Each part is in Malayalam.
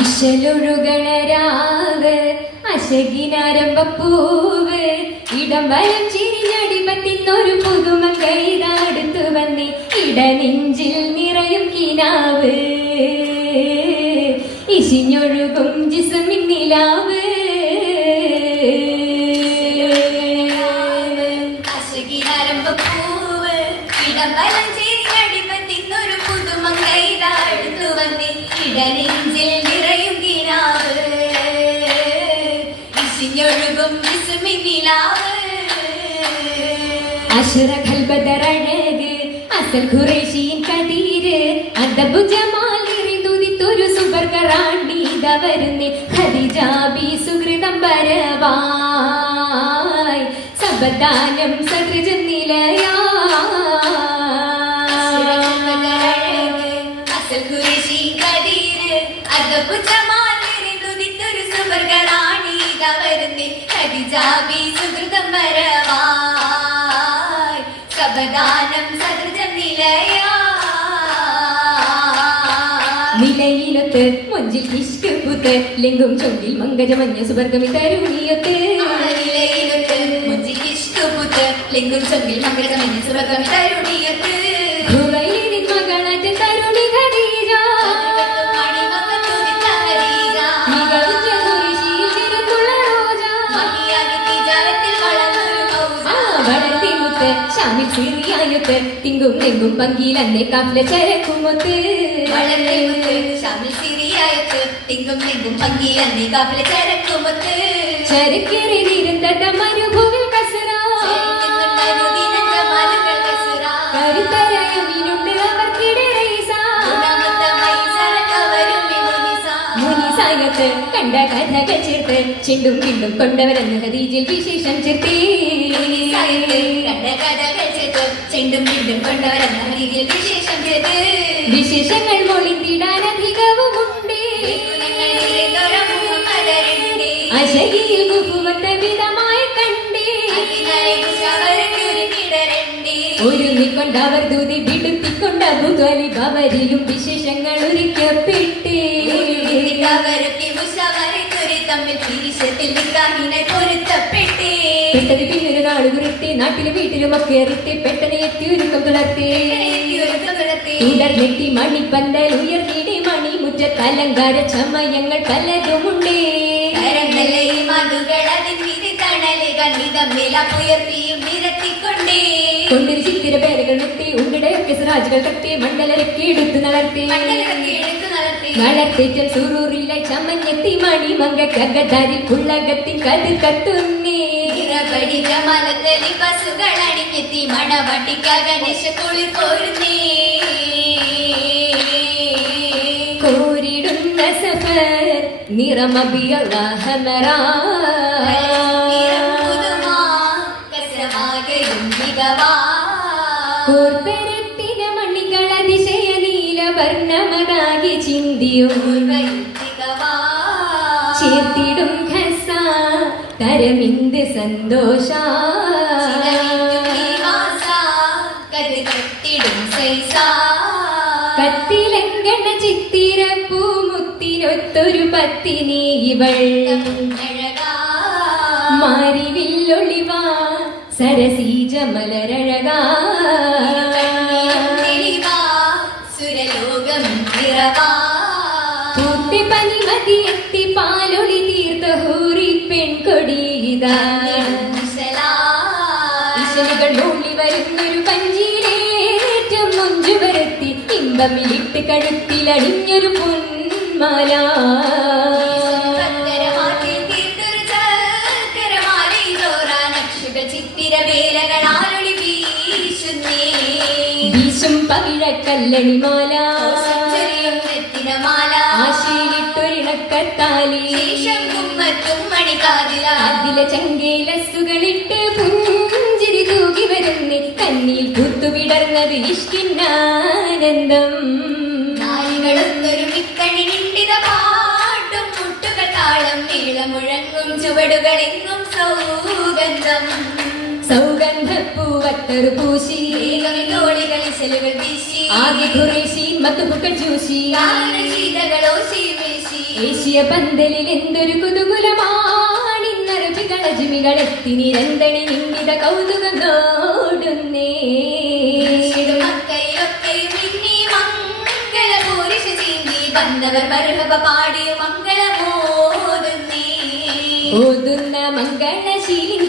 ഇശലൊഴുകണരാവ് അശകിനാരംഭപ്പൂവ്. ഇടം വലം ചിരിഞ്ഞടിപത്തിന്നൊരു പുതുമ അടുത്തു വന്നി. ഇടനെഞ്ചിൽ നിറയും കിനാവ്. ഇശിഞ്ഞൊഴുകും ജിസമിന്നിലാവ് അശകിനാരംഭപ്പൂവ്. ഇടംബലം ചേരിയടിപ്പത്തിന്നൊരു പുതുമങ്കൈതാഴ്ന്നു വന്നി. ഇടനെഞ്ചിൽ അഷറഖൽ ബദറഴക് അസൽ ഖുറേഷിൻ കദീര് അദബു ജമാലിറിതുദിത്തൊരു സുബർഗറാണി ദവരുന്നേ ഖദീജ ബി സുഹൃതം ബരവായ് സബദാനം സദൃജം നിലയാ അസൽ ഖുറേശി കദീര് അദബു ജമാലിറിതുദിത്തൊരു സുവർഗറാണി ദവരുന്നേ ഖദിജാബി നിലയാ. നിലയിലൊത്ത് മൊഞ്ചിൽ ഇഷ്കപ്പുത്ത് ലിംഗം ചൊങ്കിൽ മങ്കജ മഞ്ഞ സുബർഗമി തരുണിയൊത്ത്. നിലയിലൊത്ത് മുഞ്ചിൽ ഇഷ്കപ്പുത്ത് ലിംഗം ചൊങ്കിൽ മങ്കജമഞ്ഞ സുവർഗമി തരുണിയത്ത്. സിറിയായൊത്ത് തിങ്കും തെങ്കും പങ്കിലന്നെ കാഫില ചരക്കുമൊത്ത് ശാമിൽ തിങ്കും തിങ്കും മരുഭൂമി കസറ. അവർക്കിടെ മുനിസായത്ത് കണ്ട കഥകൾ ചേർത്ത് ചെണ്ടും കൊണ്ടവരെന്ന് ഹദീജിൽ വിശേഷം ചേർത്തേ ചെണ്ടും വീണ്ടും കൊണ്ടവരെന്ന രീതിയിൽ വിശേഷം വിശേഷങ്ങൾ മൊളിന്തിടാൻ അധികവുമുണ്ടേ. അശകിയിൽ കുഫുവത്ത വിധമായി കണ്ടേ. ഒരുങ്ങിക്കൊണ്ടവർ ദൂതി വിടുത്തിക്കൊണ്ട ബുദ്വലി അവരിലും വിശേഷങ്ങൾ ഒരുക്കപ്പെട്ടേ അവരൊക്കെ തമ്മിൽ തിരിശത്തിൽ നാട്ടിലും വീട്ടിലും ഒക്കെ എറിത്തെ പെട്ടെന്ന് എത്തി ഒരുക്കം തുളർത്തേ തുടർന്നെത്തി മണിപ്പന്തൽ ഉയർന്നിടെ മണി മുറ്റത്ത് അലങ്കാര ചമയങ്ങൾ പലതുമുണ്ടേ കരങ്ങളെ ഈ മധുകൾ അതിൻ വിധി തണല് കണ്ണി തമ്മിൽ ഉയർത്തിയും നിരത്തിക്കൊണ്ടേ കൊണ്ടൊരു ചിത്തിര പേരകൾ നിർത്തി ഉണ്ടിടയൊക്കെ സിറാജുകൾ കത്തി മണ്ഡലരൊക്കെ എടുത്തു നടത്തി മണ്ഡലമൊക്കെ എടുത്തു നടത്തി വളർത്തേറ്റം സുറൂറിലെ ചമഞ്ഞെത്തി മണി മങ്കക്കകതാരി കുള്ളകത്തിൻ കത് കത്തുന്നേ ബസുകൾ അണിഞ്ഞെത്തി മണവട്ടിക്ക ഗണേശ കുളിർ പോരുന്നേ കോരിടുന്ന സഫർ നിറമബിയഹമറാ നിറം പുതുമാ, കസവാകയും മികവാ. കോർപ്പരത്തിന മണികൾ അതിശയ നീലവർണമതാകി ചിന്തിയോ. ചേർത്തിടും തരമിന്ത് സന്തോഷ. കത്തിലങ്കണ ചിത്തിര പൂമുത്തിനൊത്തൊരു പത്തിനി ഇവൾ മാറിവില്ലൊളിവാ സരസീജ മലരഴകാ വരുന്നൊരു പഞ്ചിയിലേറ്റം മുഞ്ചു വരുത്തി ഇമ്പമിലിട്ട് പൊന്മാല. വീശുന്നേ. വീശും പവിഴക്കല്ലണിമാല ചെറിയും ശേഷം കുമ്മത്തും മണിക്കാതില. അതിലെ ചങ്കേലസ്സുകളിട്ട് പുഞ്ചിരി തൂകി വരുന്നേ. കണ്ണിൽ പൂത്തുവിടർന്നത് ഇഷ്കിന്നാനന്ദം നായികളൊന്നൊരു മിക്കണി നിണ്ടിത പാട്ടും മുട്ടുകൾ താളം. നീളമുഴങ്ങും ചുവടുകളെങ്ങും സൗഗന്ധം. സൗഗന്ധപ്പൂവത്തറു പൂശി. തോളികളിൽ ചെലുകൾ വീശി. ആദ്യ കുറേശി മത്തുപുക്കൾ ചൂശി. ശീതകളോ ശീവേശി ദേശീയ പന്തലിൽ എന്തൊരു എത്തി നിരന്തണി നിന്നിത കൗതുകം നോടുന്നേ. മംഗള വന്നവർ മരുഹബ പാടിയും മംഗളമോതുന്നേ. ഓതുന്ന മംഗളശീലിൻ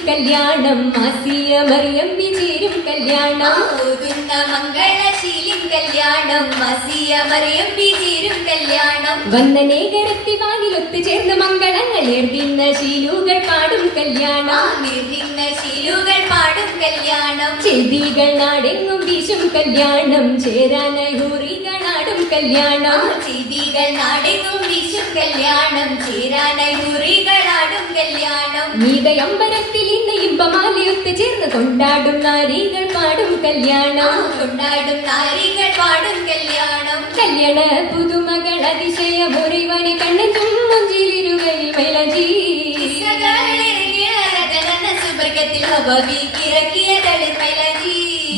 കല്യാണം മാസിയ മറിയം വിചേരും കല്യാണം. ഓതുന്ന മംഗളശീലിൻ കല്യാണം മാസിയ മറിയം ചേരും കല്യാണം. വന്ദനേകരത്തി വാനിലൊത്തു ചേർന്ന് മംഗളങ്ങൾ ഏർതിന്ന ശീലുകൾ പാടും കല്യാണം. നിന്ന ശീലുകൾ പാടും കല്യാണം. ചെതികൾ നാടെങ്ങും വീശും കല്യാണം. ചേരാനായി ഹൂറികളാടും കല്യാണം. ചെയ്തികൾ നാടെങ്ങും വീശും കല്യാണം. ചേരാനായി മുറികളാടും കല്യാണം. നീതയമ്പരത്തിൽ ഇന്ന് ഇമ്പമാലയൊത്ത് ചേർന്ന് കൊണ്ടാടും നാരികൾ പാടും കല്യാണം. കൊണ്ടാടും നാരികൾ പാടും കല്യാണം. കല്യാണ പുതുമകൾ അതിശയ മുറിവനെ കണ്ണും മുഞ്ചിലിരുകയിൽ മെലജി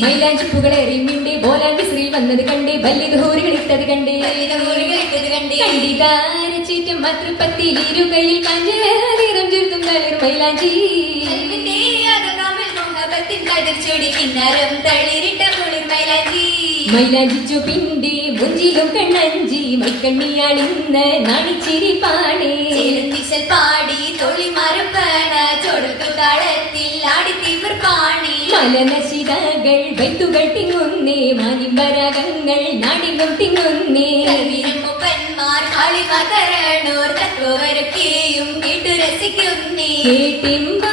മൈലാഞ്ചി പുകളേറി മിണ്ടി ബോലാണ്ടി ശ്രീ വന്നത് കണ്ടേ ബല്ലി ഹോറികൾ കണ്ടേ. കണ്ടേ മുറികളിട്ടത് കണ്ടേ. കണ്ടിതാരച്ചീറ്റം മത്രപ്പത്തിലിരുകയിൽ ഇരുകയിൽ ചുരുത്തും തളിർ മൈലാഞ്ചി. മൈലാഞ്ചിച്ചു പിണ്ടി മുഞ്ചിലും കണ്ണഞ്ചി മൈക്കണ്ണിയാണിന്ന് നാണിച്ചിരി പാടേ. പാടി തൊളി പേണ ചൊടുക്കു താളത്തിൽ ആടി തിമിർ പാണി മലനശിതകൾ വൈത്തുകൾ തിങ്ങുന്നേ മാനിമ്പരകങ്ങൾ നാടിനും തിങ്ങുന്നേ. മുപ്പന്മാർ കളിമ തരണോർ തത്വവരൊക്കെയും കേട്ടു രസിക്കുന്നേ. കേട്ടിമ്പ